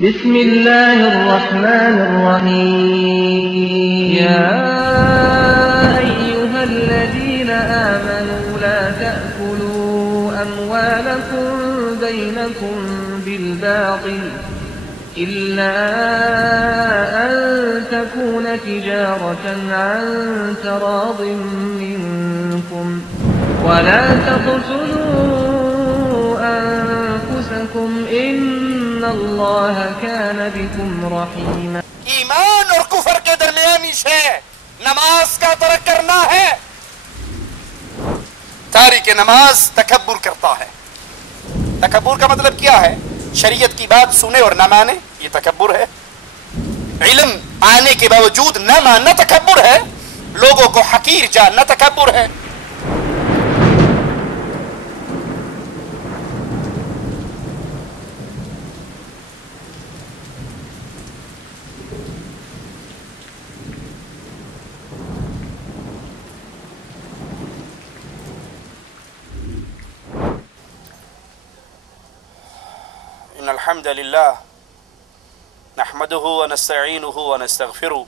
بسم الله الرحمن الرحيم يا أيها الذين آمنوا لا تأكلوا أموالكم بينكم بالباطل إلا أن تكون تجارة عن تراض منكم ولا تقتلوا أنفسكم إن الله كان بكم رحيما. ایمان اور کفر کے درمیانی شے نماز کا ترک کرنا ہے. تارک نماز تکبر کرتا ہے. تکبر کا مطلب کیا ہے؟ شریعت کی بات سنے اور نہ مانے، یہ تکبر ہے. علم آنے کے باوجود نہ ماننا تکبر ہے. لوگوں کو حقیر جاننا تکبر ہے. إن الحمد لله نحمده ونستعينه ونستغفره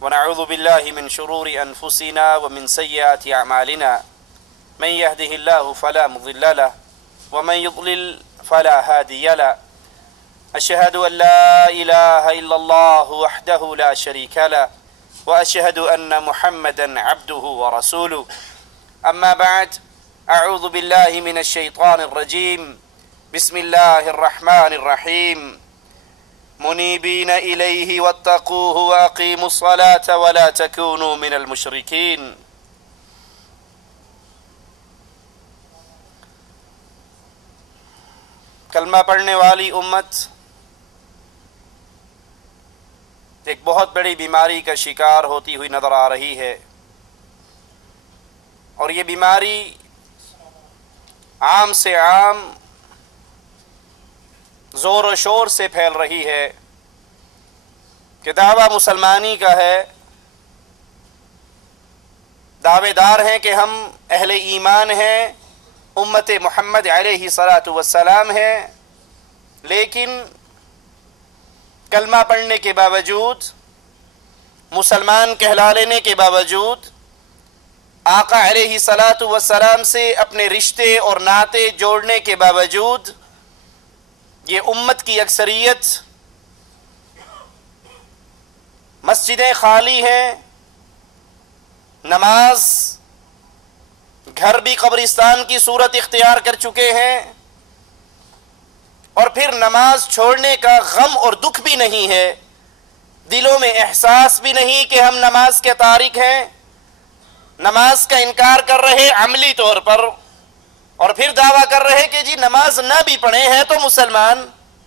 ونعوذ بالله من شرور أنفسنا ومن سيئات أعمالنا من يهده الله فلا مضل له ومن يضلل فلا هادي له. أشهد أن لا إله إلا الله وحده لا شريك له وأشهد أن محمدا عبده ورسوله. أما بعد، أعوذ بالله من الشيطان الرجيم. بسم الله الرحمن الرحيم. منيبين إليه واتقوه وأقيموا الصلاة ولا تكونوا من المشركين. کلمہ پڑھنے والی امت ایک بہت بڑی بیماری کا شکار ہوتی ہوئی نظر آ رہی ہے، اور یہ بیماری عام سے عام زور و شور سے پھیل رہی ہے کہ دعویٰ مسلمانی کا ہے، دعوے دار ہیں کہ ہم اہل ایمان ہیں، امت محمد علیہ الصلاۃ والسلام ہیں، لیکن کلمہ پڑھنے کے باوجود، مسلمان کہلا لینے کے باوجود، آقا علیہ الصلاۃ والسلام سے اپنے رشتے اور ناطے جوڑنے کے باوجود یہ امت کی اکثریت مسجدیں خالی ہیں، نماز گھر بھی قبرستان کی صورت اختیار کر چکے ہیں، اور پھر نماز چھوڑنے کا غم اور دکھ بھی نہیں ہے، دلوں میں احساس بھی نہیں کہ ہم نماز کے تارک ہیں، نماز کا انکار کر رہے عملی طور پر، اور پھر دعویٰ کر رہے کہ جی نماز نہ بھی پڑھے ہیں تو مسلمان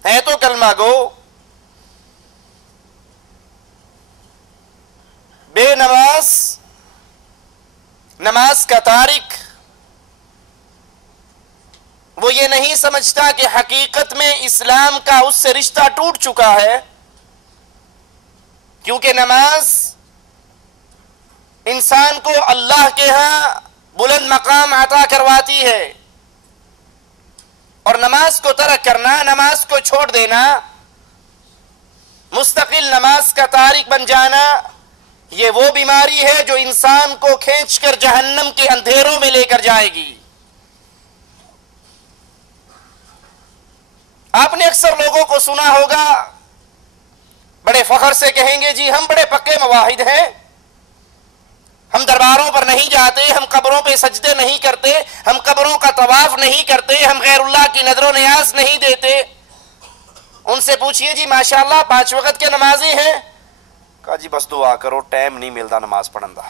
ہیں، تو کلمہ گو. بے نماز کا تارک وہ یہ نہیں سمجھتا کہ حقیقت میں اسلام کا اس سے رشتہ ٹوٹ چکا ہے، کیونکہ نماز انسان کو اللہ کے ہاں بلند مقام عطا کرواتی ہے، اور نماز کو ترک کرنا، نماز کو چھوڑ دینا، مستقل نماز کا تارک بن جانا، یہ وہ بیماری ہے جو انسان کو کھینچ کر جہنم کے اندھیروں میں لے کر جائے گی. آپ نے اکثر لوگوں کو سنا ہوگا بڑے فخر سے کہیں گے جی ہم بڑے پکے مواحد ہیں، ہم درباروں پر نہیں جاتے، ہم قبروں پہ سجدے نہیں کرتے، ہم قبروں کا طواف نہیں کرتے، ہم غیر اللہ کی نظر و نیاز نہیں دیتے. ان سے پوچھئے جی ماشاءاللہ 5 وقت کے نمازی ہیں؟ کہا جی بس دعا کرو، ٹائم نہیں ملتا نماز پڑھن دا.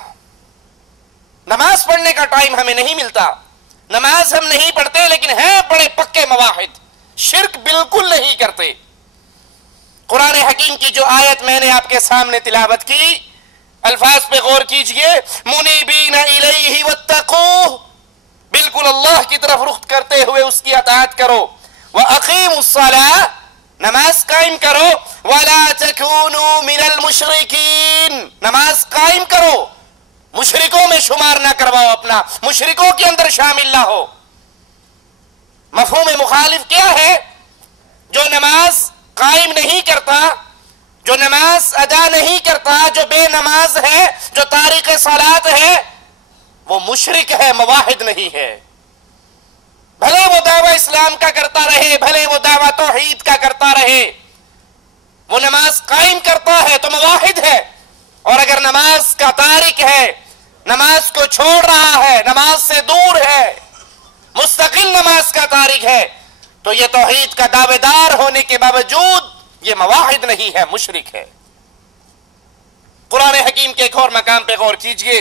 نماز پڑھنے کا ٹائم ہمیں نہیں ملتا، نماز ہم نہیں پڑھتے، لیکن ہیں بڑے پکے مواحد، شرک بالکل نہیں کرتے. قرآن حکیم کی جو آیت میں نے آپ کے سامنے تلاوت کی، الفاظ پہ غور کیجئے. منیبین الیہ واتقوہ، بالکل اللہ کی طرف رخ کرتے ہوئے اس کی اطاعت کرو. وَأَقِيمُوا الصَّلَاةَ، نماز قائم کرو. وَلَا تَكُونُوا مِنَ الْمُشْرِكِينَ، نماز قائم کرو، مشرکوں میں شمار نہ کرواؤ، اپنا مشرکوں کے اندر شامل نہ ہو. مفہوم مخالف کیا ہے؟ جو نماز قائم نہیں کرتا، جو نماز ادا نہیں کرتا، جو بے نماز ہے، جو تارک صلاۃ ہے، وہ مشرک ہے، موحد نہیں ہے. بھلے وہ دعویٰ اسلام کا کرتا رہے، بھلے وہ دعویٰ توحید کا کرتا رہے، وہ نماز قائم کرتا ہے تو موحد ہے. اور اگر نماز کا تارک ہے، نماز کو چھوڑ رہا ہے، نماز سے دور ہے، مستقل نماز کا تارک ہے، تو یہ توحید کا دعوے دار ہونے کے باوجود یہ موحد نہیں ہے، مشرک ہے. قرآن حکیم کے ایک اور مقام پہ غور کیجئے.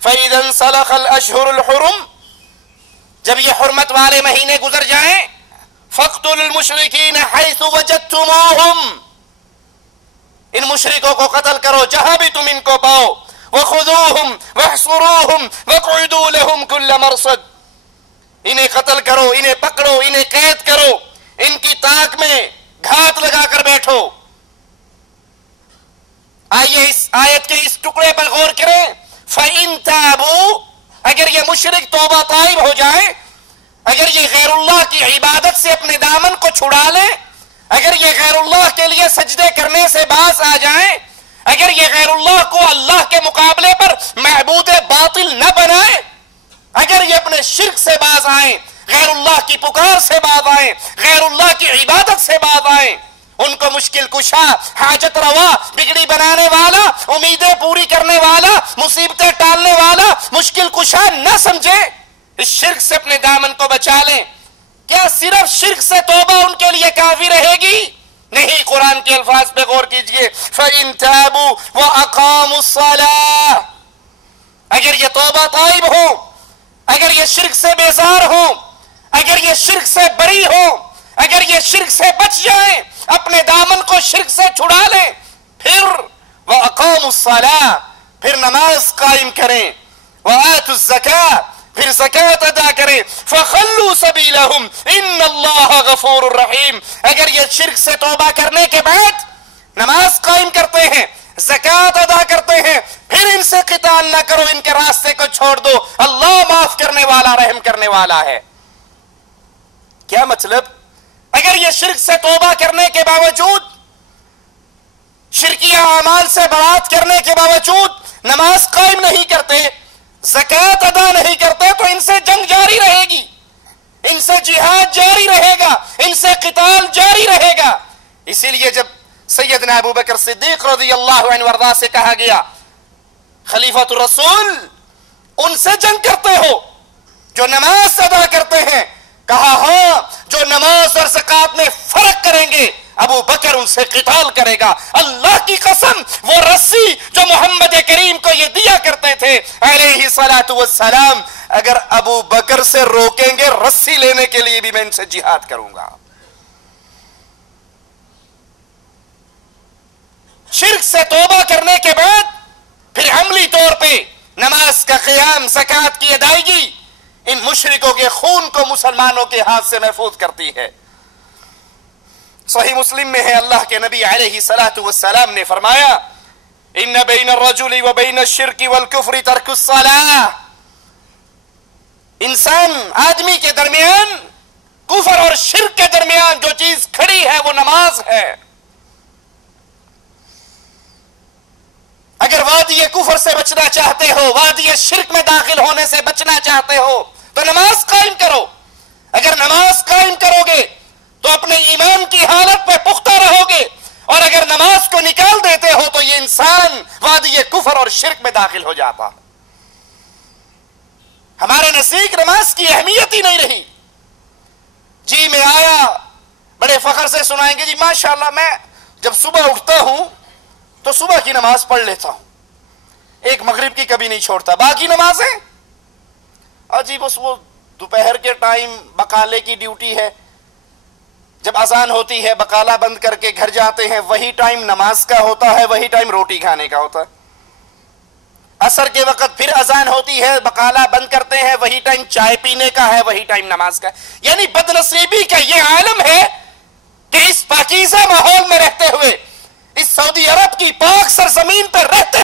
فَإِذَا انْسَلَخَ الْأَشْهُرُ الْحُرُمُ، جب یہ حرمت والے مہینے گزر جائیں، فَاقْتُلُوا الْمُشْرِكِينَ حَيْثُ وَجَدْتُمُوهُمْ، ان مشرکوں کو قتل کرو جہاں بھی تم ان کو پاؤ. وَخُذُوهُمْ وَاحْصُرُوهُمْ وَاقْعُدُوا لَهُمْ كُلَّ مَرْصَدٍ، انہیں قتل کرو، انہیں پکڑو، انہیں قید کرو، ان کی طاق میں گھات لگا کر بیٹھو. آئیے اس آیت کے اس ٹکڑے پر غور کریں. فَإِن تَابُوا، اگر یہ مشرک توبہ طائب ہو جائے، اگر یہ غیر اللہ کی عبادت سے اپنے دامن کو چھڑا لے، اگر یہ غیر اللہ کے لیے سجدے کرنے سے باز آ جائیں، اگر یہ غیر اللہ کو اللہ کے مقابلے پر معبود باطل نہ بنائے، اگر یہ اپنے شرک سے باز آئیں، غیر اللہ کی پکار سے باز آئیں، غیر اللہ کی عبادت سے باز آئیں، ان کو مشکل کشا، حاجت روا، بگڑی بنانے والا، امیدیں پوری کرنے والا، مصیبتیں ٹالنے والا، مشکل کشا نہ سمجھے، اس شرک سے اپنے دامن کو بچا لیں. کیا صرف شرک سے توبہ ان کے لیے کافی رہے گی؟ نہیں. قرآن کے الفاظ پہ غور کیجئے. فَإِن تَابُوا وَأَقَامُوا الصَّلَاةَ، اگر یہ توبہ طائب ہو، اگر یہ شرک سے بیزار ہو، اگر یہ شرک سے بری ہو، اگر یہ شرک سے بچ جائیں، اپنے دامن کو شرک سے چھڑا لیں، پھر وَأَقَامُوا الصَّلَاةَ، پھر نماز قائم کریں، وَآتُوا الزَّكَاةَ، پھر زکوٰۃ ادا کریں، فَخَلُّوا سَبِيلَهُمْ إِنَّ اللَّهَ غَفُورٌ رَحِيمٌ. اگر یہ شرک سے توبہ کرنے کے بعد نماز قائم کرتے ہیں، زکوٰۃ ادا کرتے ہیں، پھر ان سے قتال نہ کرو، ان کے راستے کو چھوڑ دو، اللہ معاف کرنے والا، رحم کرنے والا ہے. کیا مطلب؟ اگر یہ شرک سے توبہ کرنے کے باوجود، شرکیہ اعمال سے برات کرنے کے باوجود نماز قائم نہیں کرتے، زکوٰۃ ادا نہیں کرتے، تو ان سے جنگ جاری رہے گی، ان سے جہاد جاری رہے گا، ان سے قتال جاری رہے گا. اسی لیے جب سیدنا ابو بکر صدیق رضی اللہ عنہ وارضاہ سے کہا گیا خلیفۃ الرسول، ان سے جنگ کرتے ہو جو نماز ادا کرتے ہیں، کہا ہاں، جو نماز اور زکوٰۃ میں فرق کریں گے ابو بکر ان سے قتال کرے گا. اللہ کی قسم، وہ رسی جو محمد کریم کو یہ دیا کرتے تھے علیہ الصلاۃ والسلام، اگر ابو بکر سے روکیں گے رسی لینے کے لیے بھی میں ان سے جہاد کروں گا. شرک سے توبہ کرنے کے بعد پھر عملی طور پہ نماز کا قیام، زکوٰۃ کی ادائیگی ان مشرکوں کے خون کو مسلمانوں کے ہاتھ سے محفوظ کرتی ہے. صحیح مسلم میں ہے، اللہ کے نبی علیہ الصلاۃ والسلام نے فرمایا ان بین الرجل وبین الشرک والکفر ترک الصلاۃ، انسان آدمی کے درمیان، کفر اور شرک کے درمیان جو چیز کھڑی ہے وہ نماز ہے. اگر وادی کفر سے بچنا چاہتے ہو، وادی شرک میں داخل ہونے سے بچنا چاہتے ہو تو نماز قائم کرو. اگر نماز قائم کرو گے تو اپنے ایمان کی حالت پہ پختہ رہو گے، اور اگر نماز کو نکال دیتے ہو تو یہ انسان وادی کفر اور شرک میں داخل ہو جاتا. ہمارے نزدیک نماز کی اہمیت ہی نہیں رہی. جی میں آیا، بڑے فخر سے سنائیں گے جی ماشاءاللہ میں جب صبح اٹھتا ہوں تو صبح کی نماز پڑھ لیتا ہوں، ایک مغرب کی کبھی نہیں چھوڑتا، باقی نمازیں جی بس وہ دوپہر کے ٹائم بقالے کی ڈیوٹی ہے، جب اذان ہوتی ہے بقالہ بند کر کے گھر جاتے ہیں، وہی ٹائم نماز کا ہوتا ہے، وہی ٹائم روٹی کھانے کا ہوتا ہے. عصر کے وقت پھر اذان ہوتی ہے، بقالہ بند کرتے ہیں، وہی ٹائم چائے پینے کا ہے، وہی ٹائم نماز کا ہے. یعنی بدنصیبی کا یہ عالم ہے کہ اس پاکیزہ ماحول میں رہتے ہوئے، اس سعودی عرب کی پاک سرزمین پر رہتے